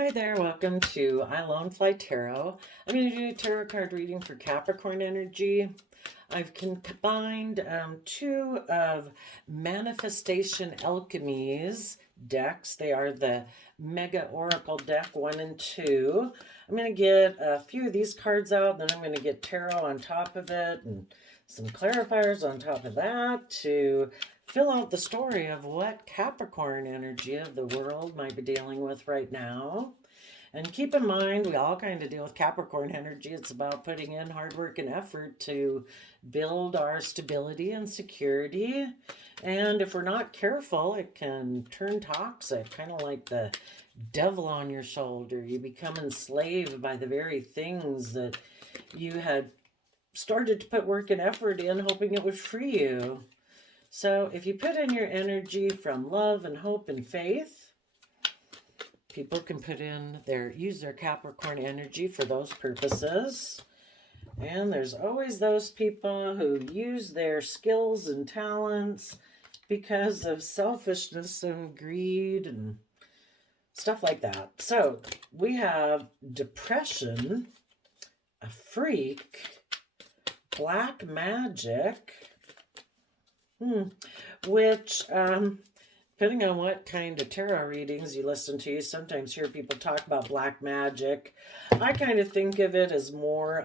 Hi there, welcome to I Lone Fly Tarot. I'm going to do a tarot card reading for Capricorn energy. I've combined two of Manifestation Alchemy's decks. They are the Mega Oracle deck 1 and 2. I'm going to get a few of these cards out, then I'm going to get tarot on top of it and some clarifiers on top of that to fill out the story of what Capricorn energy of the world might be dealing with right now. And keep in mind, we all kind of deal with Capricorn energy. It's about putting in hard work and effort to build our stability and security. And if we're not careful, it can turn toxic, kind of like the devil on your shoulder. You become enslaved by the very things that you had started to put work and effort in, hoping it would free you. So if you put in your energy from love and hope and faith, people can use their Capricorn energy for those purposes. And there's always those people who use their skills and talents because of selfishness and greed and stuff like that. So we have depression, a freak, black magic, which, depending on what kind of tarot readings you listen to, you sometimes hear people talk about black magic. I kind of think of it as more,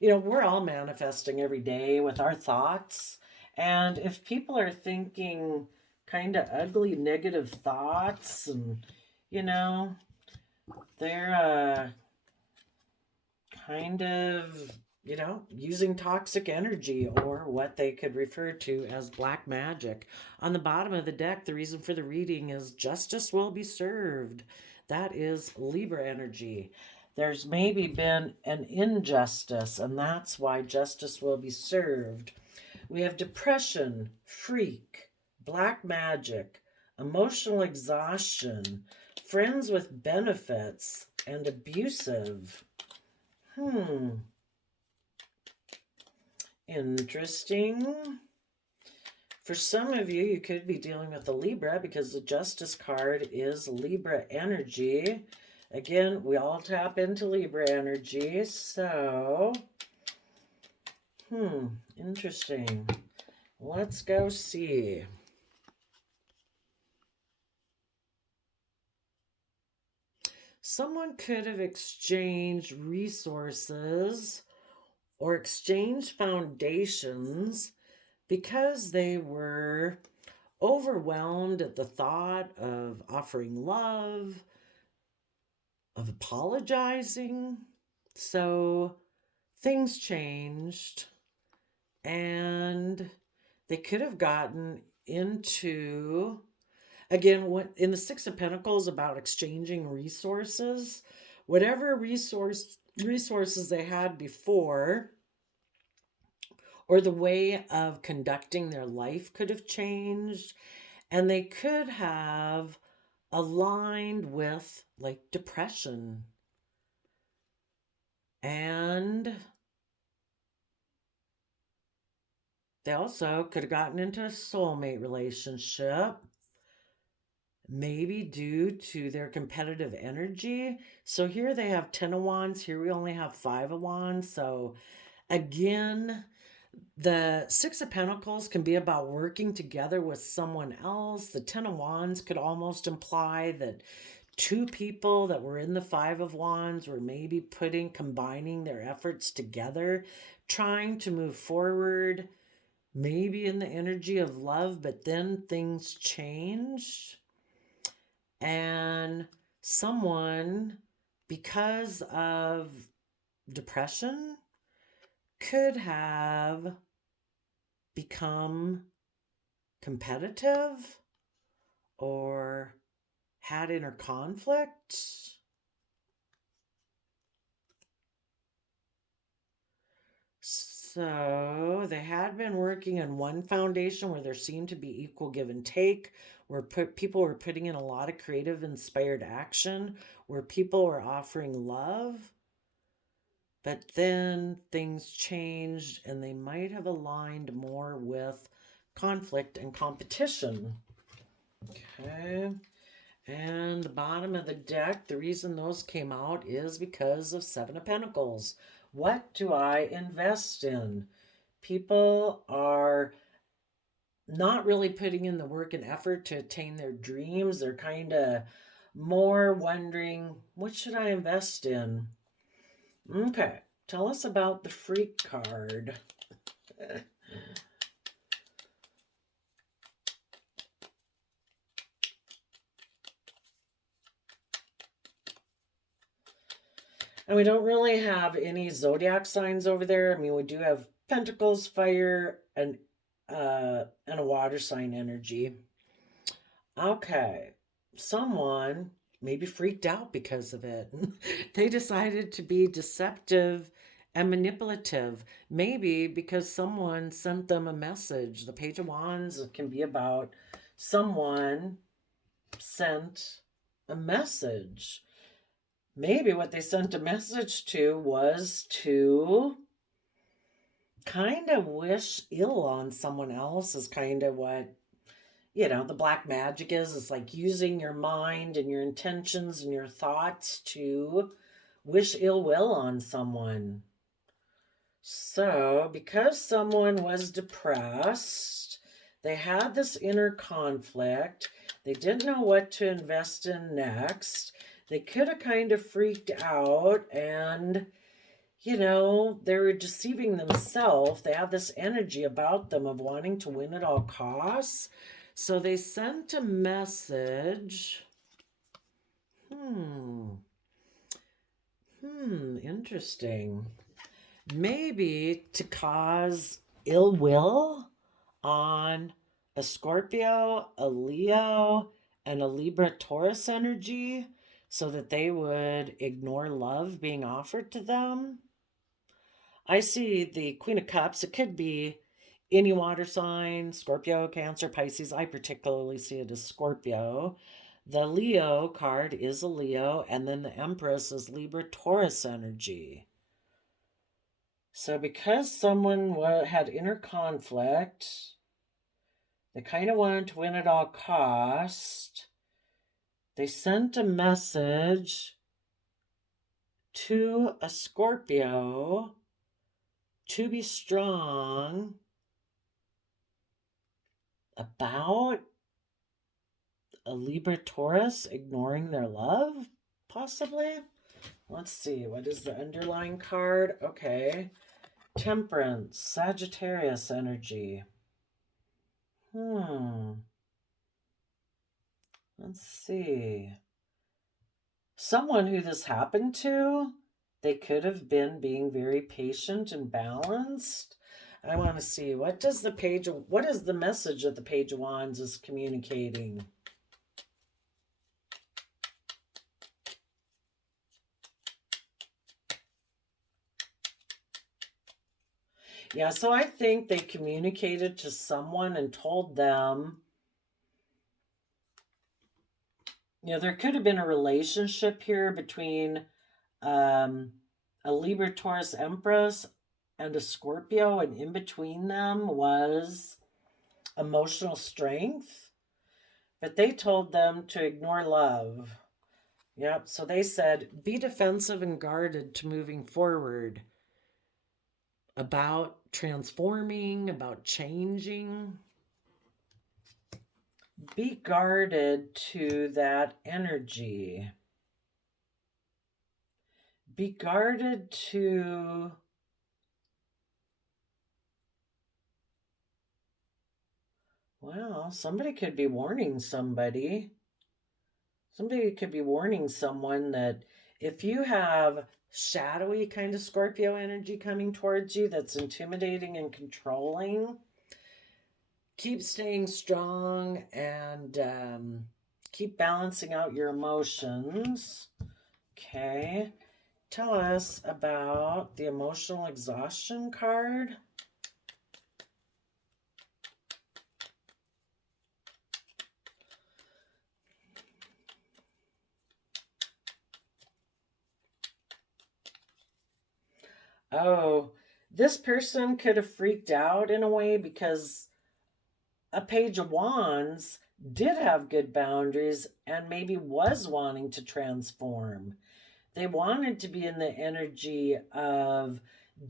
we're all manifesting every day with our thoughts. And if people are thinking kind of ugly, negative thoughts and, they're kind of using toxic energy or what they could refer to as black magic. On the bottom of the deck, the reason for the reading is justice will be served. That is Libra energy. There's maybe been an injustice, and that's why justice will be served. We have depression, freak, black magic, emotional exhaustion, friends with benefits, and abusive. Interesting. For some of you, you could be dealing with a Libra because the Justice card is Libra energy. Again, we all tap into Libra energy, so interesting. Let's go see. Someone could have exchanged resources or exchange foundations because they were overwhelmed at the thought of offering love, of apologizing. So things changed, and they could have gotten into, again, in the Six of Pentacles, about exchanging resources. Whatever resources they had before, or the way of conducting their life could have changed, and they could have aligned with like depression. And they also could have gotten into a soulmate relationship, maybe due to their competitive energy. So here they have 10 of Wands. Here we only have 5 of Wands. So again, the Six of Pentacles can be about working together with someone else. The 10 of Wands could almost imply that two people that were in the 5 of Wands were maybe combining their efforts together, trying to move forward, maybe in the energy of love, but then things changed. And someone, because of depression, could have become competitive or had inner conflict. So they had been working in one foundation where there seemed to be equal give and take, where people were putting in a lot of creative, inspired action, where people were offering love. But then things changed and they might have aligned more with conflict and competition. Okay. And the bottom of the deck, the reason those came out is because of Seven of Pentacles. What do I invest in? People are not really putting in the work and effort to attain their dreams. They're kind of more wondering, what should I invest in? Okay, tell us about the Freak card. And we don't really have any zodiac signs over there. I mean, we do have Pentacles, fire, and a water sign energy. Okay, someone maybe freaked out because of it. They decided to be deceptive and manipulative, maybe because someone sent them a message. The Page of Wands can be about someone sent a message. Maybe what they sent a message to was to kind of wish ill on someone else, is kind of what, you know, the black magic is. It's like using your mind and your intentions and your thoughts to wish ill will on someone. So, because someone was depressed, they had this inner conflict, they didn't know what to invest in next. They could have kind of freaked out and, you know, they were deceiving themselves. They have this energy about them of wanting to win at all costs. So they sent a message. Interesting. Maybe to cause ill will on a Scorpio, a Leo, and a Libra Taurus energy, so that they would ignore love being offered to them. I see the Queen of Cups. It could be any water sign, Scorpio, Cancer, Pisces. I particularly see it as Scorpio. The Leo card is a Leo, and then the Empress is Libra Taurus energy. So because someone had inner conflict, they kind of wanted to win at all cost. They sent a message to a Scorpio to be strong about a Libra Taurus ignoring their love, possibly. Let's see, what is the underlying card? Okay, Temperance, Sagittarius energy. Let's see. Someone who this happened to, they could have been being very patient and balanced. I want to see, what is the message that the Page of Wands is communicating? Yeah, so I think they communicated to someone and told them, you know, there could have been a relationship here between a Libra Taurus Empress and a Scorpio, and in between them was emotional strength. But they told them to ignore love. Yep, so they said, be defensive and guarded to moving forward. About transforming, about changing. Be guarded to that energy. Be guarded to well, somebody could be warning somebody. Somebody could be warning someone that if you have shadowy kind of Scorpio energy coming towards you that's intimidating and controlling, keep staying strong and keep balancing out your emotions. Okay. Tell us about the emotional exhaustion card. Oh, this person could have freaked out in a way because a Page of Wands did have good boundaries and maybe was wanting to transform. They wanted to be in the energy of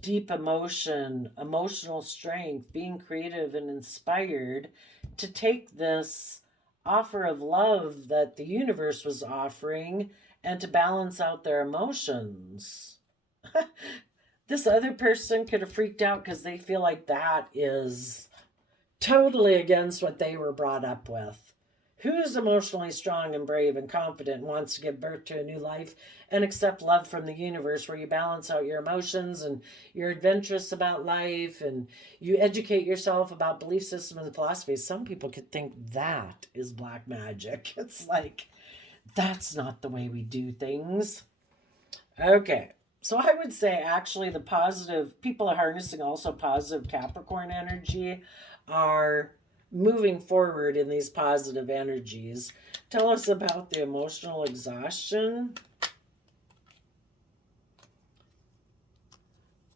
deep emotion, emotional strength, being creative and inspired to take this offer of love that the universe was offering and to balance out their emotions. This other person could have freaked out because they feel like that is totally against what they were brought up with. Who's emotionally strong and brave and confident and wants to give birth to a new life and accept love from the universe, where you balance out your emotions and you're adventurous about life and you educate yourself about belief systems and philosophies? Some people could think that is black magic. It's like, that's not the way we do things. Okay. So I would say actually the positive people are harnessing also positive Capricorn energy are moving forward in these positive energies. Tell us about the emotional exhaustion.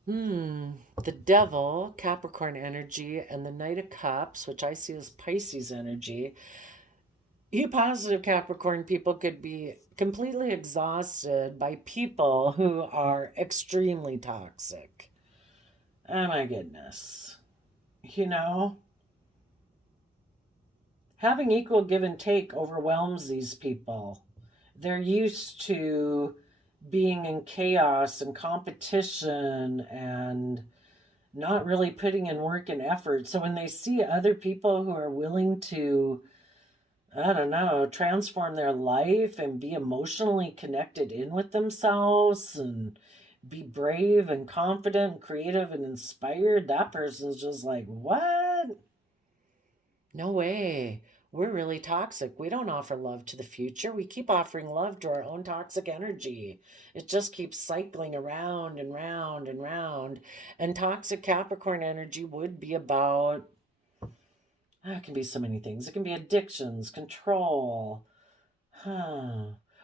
The Devil, Capricorn energy, and the Knight of Cups, which I see as Pisces energy. You positive Capricorn people could be completely exhausted by people who are extremely toxic. Oh my goodness. You know, having equal give and take overwhelms these people. They're used to being in chaos and competition and not really putting in work and effort. So when they see other people who are willing to, I don't know, transform their life and be emotionally connected in with themselves and be brave and confident and creative and inspired, that person's just like, what? No way. We're really toxic. We don't offer love to the future. We keep offering love to our own toxic energy. It just keeps cycling around and round and round. And toxic Capricorn energy would be about, it can be so many things. It can be addictions, control,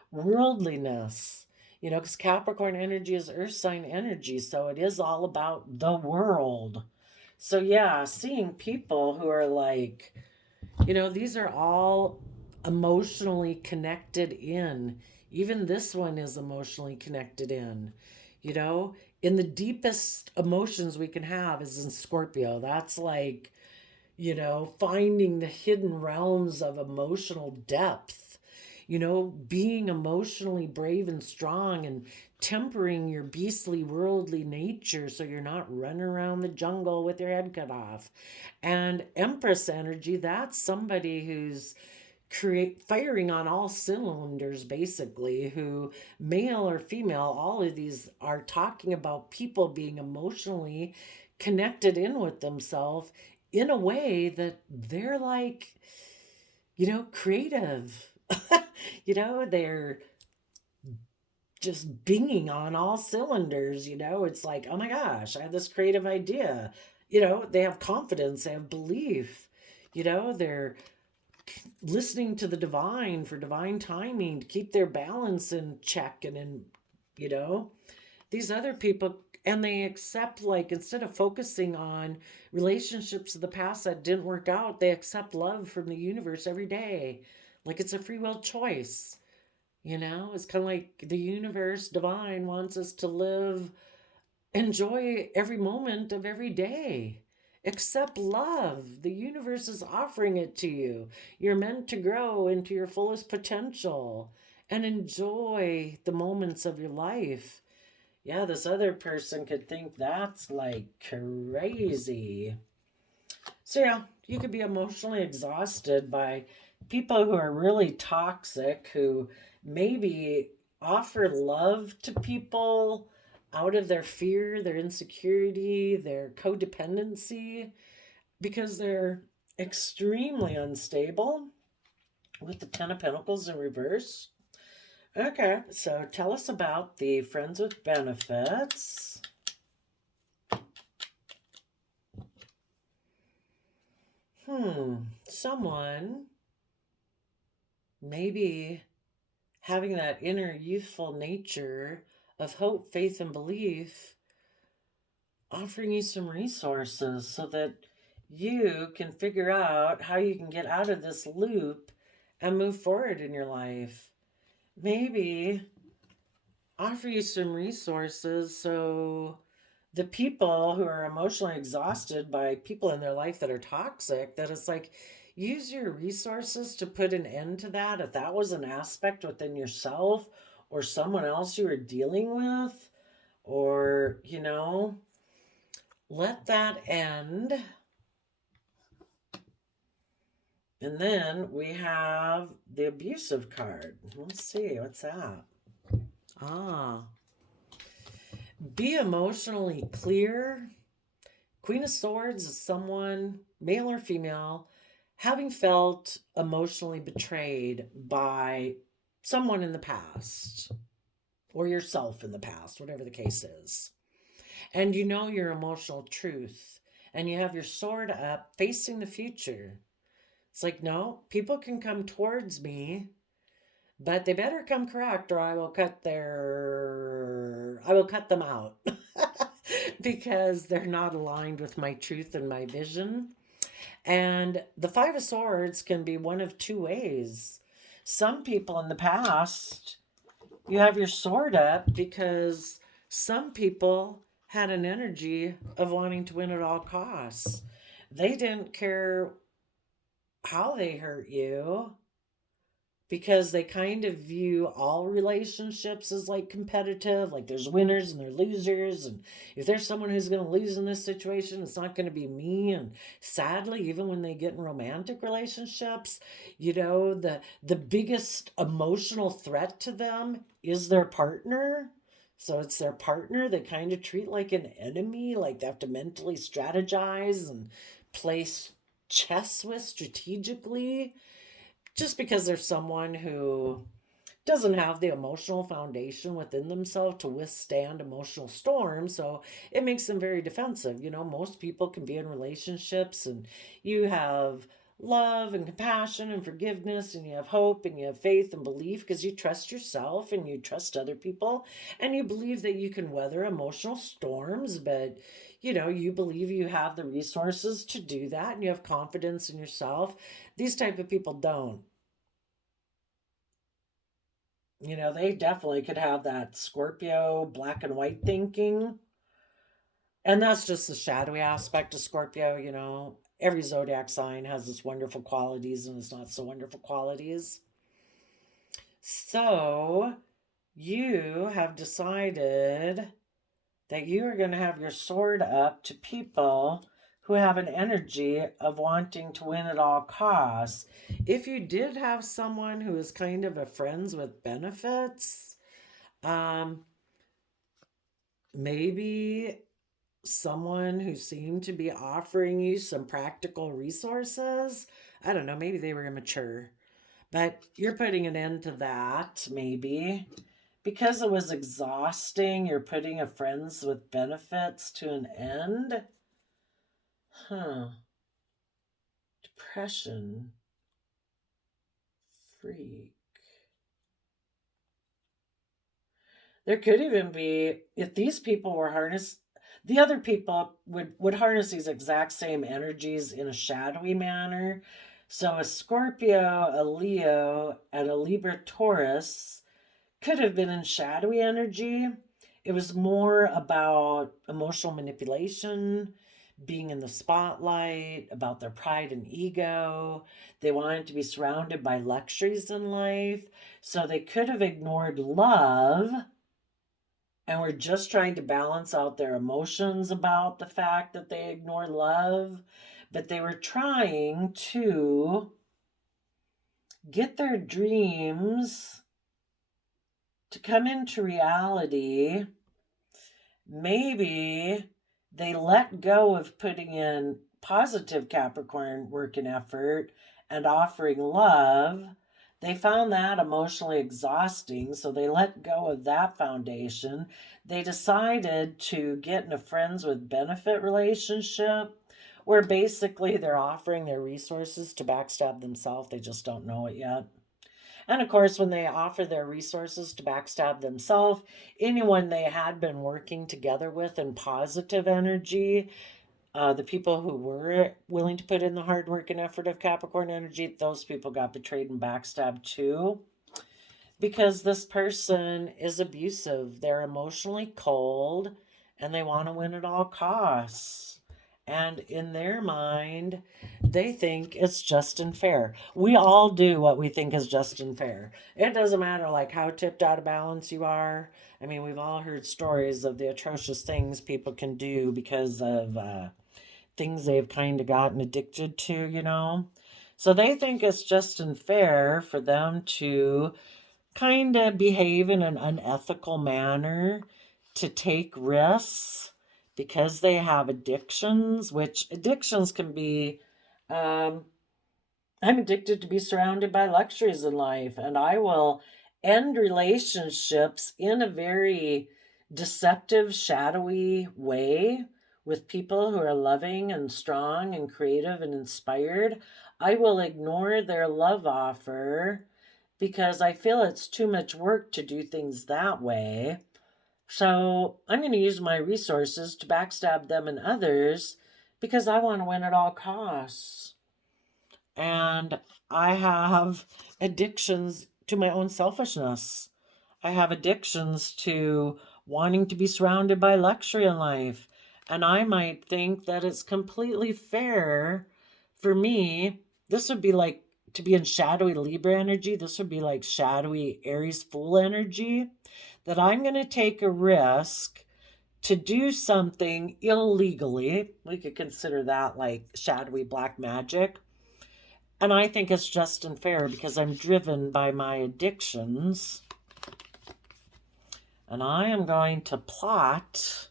worldliness. You know, because Capricorn energy is earth sign energy. So it is all about the world. So yeah, seeing people who are like, you know, these are all emotionally connected in. Even this one is emotionally connected in. You know, in the deepest emotions we can have is in Scorpio. That's like, you know, finding the hidden realms of emotional depth, you know, being emotionally brave and strong and tempering your beastly worldly nature so you're not running around the jungle with your head cut off. And Empress energy, that's somebody who's firing on all cylinders, basically, who, male or female, all of these are talking about people being emotionally connected in with themselves in a way that they're like, you know, creative. You know, they're just binging on all cylinders. You know, it's like, oh my gosh, I have this creative idea. You know, they have confidence, they have belief. You know, they're listening to the divine for divine timing to keep their balance in check and in, you know, these other people, and they accept, like, instead of focusing on relationships of the past that didn't work out, they accept love from the universe every day, like it's a free will choice. You know, it's kind of like the universe, divine, wants us to live, enjoy every moment of every day. Accept love. The universe is offering it to you. You're meant to grow into your fullest potential and enjoy the moments of your life. Yeah, this other person could think that's like crazy. So, yeah, you could be emotionally exhausted by people who are really toxic, who maybe offer love to people out of their fear, their insecurity, their codependency, because they're extremely unstable with the Ten of Pentacles in reverse. Okay, so tell us about the Friends with Benefits. Someone maybe having that inner youthful nature of hope, faith, and belief, offering you some resources so that you can figure out how you can get out of this loop and move forward in your life. Maybe offer you some resources so the people who are emotionally exhausted by people in their life that are toxic, that it's like, use your resources to put an end to that. If that was an aspect within yourself or someone else you were dealing with, or, let that end. And then we have the abusive card. Let's see, what's that? Ah, be emotionally clear. Queen of Swords is someone, male or female, having felt emotionally betrayed by someone in the past or yourself in the past, whatever the case is. And you know your emotional truth, and you have your sword up facing the future. It's like, no, people can come towards me, but they better come correct or I will cut them out because they're not aligned with my truth and my vision. And the Five of Swords can be one of two ways. Some people in the past, you have your sword up because some people had an energy of wanting to win at all costs. They didn't care how they hurt you because they kind of view all relationships as like competitive, like there's winners and there's losers, and if there's someone who's going to lose in this situation, it's not going to be me. And sadly, even when they get in romantic relationships, the biggest emotional threat to them is their partner. So it's their partner they kind of treat like an enemy, like they have to mentally strategize and place chess with strategically, just because there's someone who doesn't have the emotional foundation within themselves to withstand emotional storms. So it makes them very defensive. Most people can be in relationships and you have love and compassion and forgiveness, and you have hope and you have faith and belief because you trust yourself and you trust other people and you believe that you can weather emotional storms. But you believe you have the resources to do that and you have confidence in yourself. These type of people don't. They definitely could have that Scorpio black and white thinking. And that's just the shadowy aspect of Scorpio. Every zodiac sign has its wonderful qualities and its not so wonderful qualities. So you have decided that you are going to have your sword up to people who have an energy of wanting to win at all costs. If you did have someone who is kind of a friends with benefits, maybe someone who seemed to be offering you some practical resources. I don't know, maybe they were immature, but you're putting an end to that, maybe. Because it was exhausting, you're putting a friends with benefits to an end. Depression. Freak. There could even be, if these people were harnessed, the other people would harness these exact same energies in a shadowy manner. So a Scorpio, a Leo, and a Libra Taurus could have been in shadowy energy. It was more about emotional manipulation, being in the spotlight, about their pride and ego. They wanted to be surrounded by luxuries in life. So they could have ignored love and were just trying to balance out their emotions about the fact that they ignored love. But they were trying to get their dreams to come into reality. Maybe they let go of putting in positive Capricorn work and effort and offering love. They found that emotionally exhausting, so they let go of that foundation. They decided to get in a friends with benefit relationship where basically they're offering their resources to backstab themselves. They just don't know it yet. And of course, when they offer their resources to backstab themselves, anyone they had been working together with in positive energy, The people who were willing to put in the hard work and effort of Capricorn energy, those people got betrayed and backstabbed too. Because this person is abusive. They're emotionally cold and they want to win at all costs. And in their mind, they think it's just and fair. We all do what we think is just and fair. It doesn't matter like how tipped out of balance you are. I mean, we've all heard stories of the atrocious things people can do because of things they've kind of gotten addicted to, you know. So they think it's just and fair for them to kind of behave in an unethical manner, to take risks because they have addictions, which addictions can be, um, I'm addicted to be surrounded by luxuries in life, and I will end relationships in a very deceptive, shadowy way with people who are loving and strong and creative and inspired. I will ignore their love offer because I feel it's too much work to do things that way. So I'm going to use my resources to backstab them and others because I want to win at all costs. And I have addictions to my own selfishness. I have addictions to wanting to be surrounded by luxury in life. And I might think that it's completely fair for me. This would be like to be in shadowy Libra energy. This would be like shadowy Aries Fool energy. That I'm going to take a risk to do something illegally. We could consider that like shadowy black magic. And I think it's just and fair because I'm driven by my addictions. And I am going to plot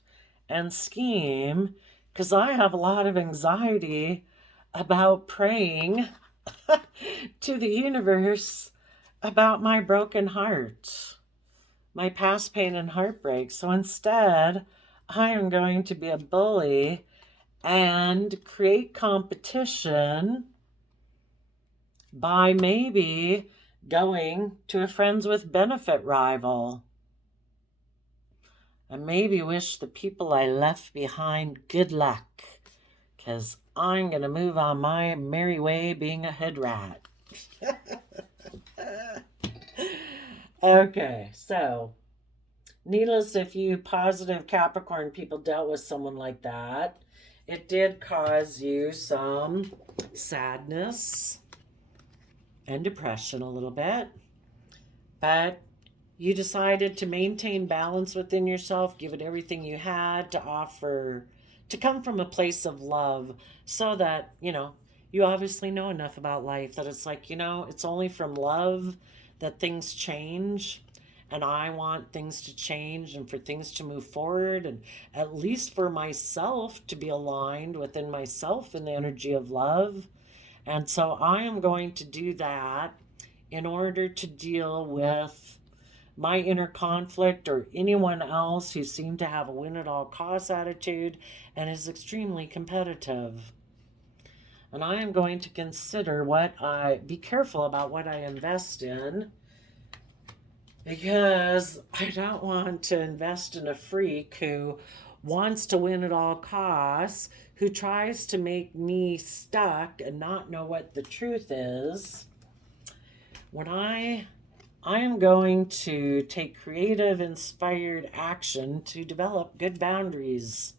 and scheme because I have a lot of anxiety about praying to the universe about my broken heart, my past pain and heartbreak. So instead, I am going to be a bully and create competition by maybe going to a friends with benefit rival. And maybe wish the people I left behind good luck, because I'm going to move on my merry way being a head rat. Okay, so needless if you positive Capricorn people dealt with someone like that, it did cause you some sadness and depression a little bit, but you decided to maintain balance within yourself, give it everything you had to offer, to come from a place of love, so that, you obviously know enough about life that it's like, it's only from love that things change. And I want things to change and for things to move forward, and at least for myself to be aligned within myself in the energy of love. And so I am going to do that in order to deal with my inner conflict or anyone else who seemed to have a win at all costs attitude and is extremely competitive. And I am going to consider be careful about what I invest in, because I don't want to invest in a freak who wants to win at all costs, who tries to make me stuck and not know what the truth is. When I am going to take creative, inspired action to develop good boundaries.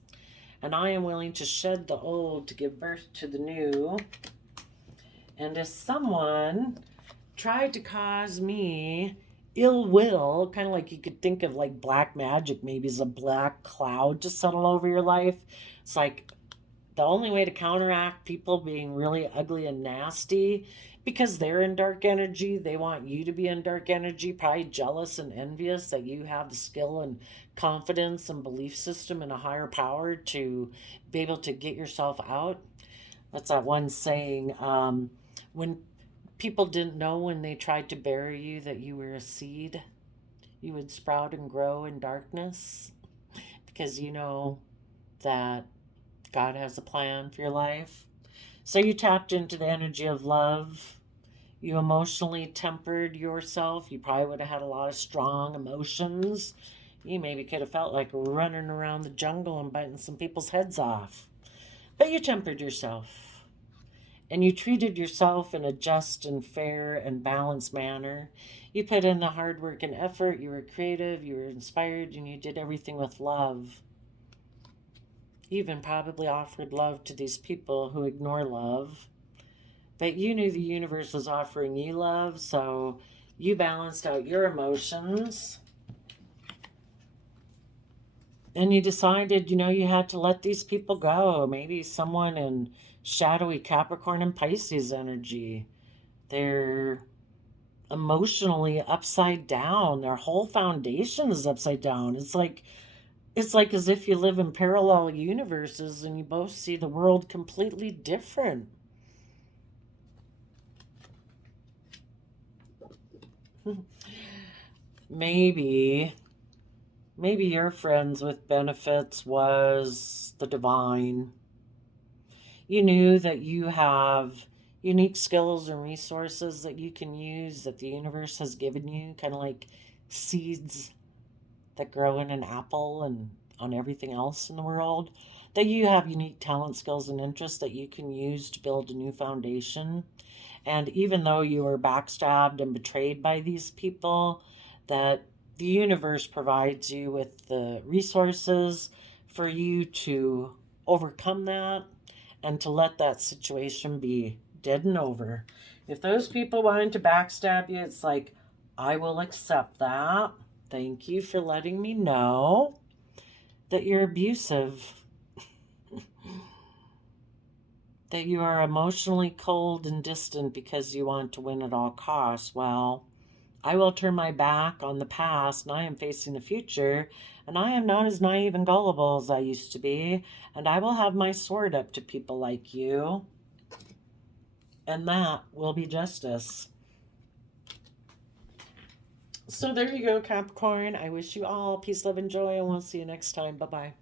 And I am willing to shed the old to give birth to the new. And if someone tried to cause me ill will, kind of like you could think of like black magic, maybe as a black cloud to settle over your life. It's like the only way to counteract people being really ugly and nasty, because they're in dark energy, they want you to be in dark energy, probably jealous and envious that you have the skill and confidence and belief system and a higher power to be able to get yourself out. That's that one saying, when people didn't know when they tried to bury you that you were a seed, you would sprout and grow in darkness, because you know that God has a plan for your life. So you tapped into the energy of love. You emotionally tempered yourself. You probably would have had a lot of strong emotions. You maybe could have felt like running around the jungle and biting some people's heads off. But you tempered yourself. And you treated yourself in a just and fair and balanced manner. You put in the hard work and effort. You were creative. You were inspired. And you did everything with love. You even probably offered love to these people who ignore love. But you knew the universe was offering you love, so you balanced out your emotions. And you decided, you had to let these people go. Maybe someone in shadowy Capricorn and Pisces energy. They're emotionally upside down. Their whole foundation is upside down. It's like as if you live in parallel universes and you both see the world completely different. Maybe your friends with benefits was the divine. You knew that you have unique skills and resources that you can use that the universe has given you, kind of like seeds that grow in an apple and on everything else in the world, that you have unique talent, skills, and interests that you can use to build a new foundation. And even though you were backstabbed and betrayed by these people, that the universe provides you with the resources for you to overcome that and to let that situation be dead and over. If those people wanted to backstab you, it's like, I will accept that. Thank you for letting me know that you're abusive, that you are emotionally cold and distant because you want to win at all costs. Well, I will turn my back on the past, and I am facing the future, and I am not as naive and gullible as I used to be, and I will have my sword up to people like you, and that will be justice. So there you go, Capricorn. I wish you all peace, love, and joy, and we'll see you next time. Bye-bye.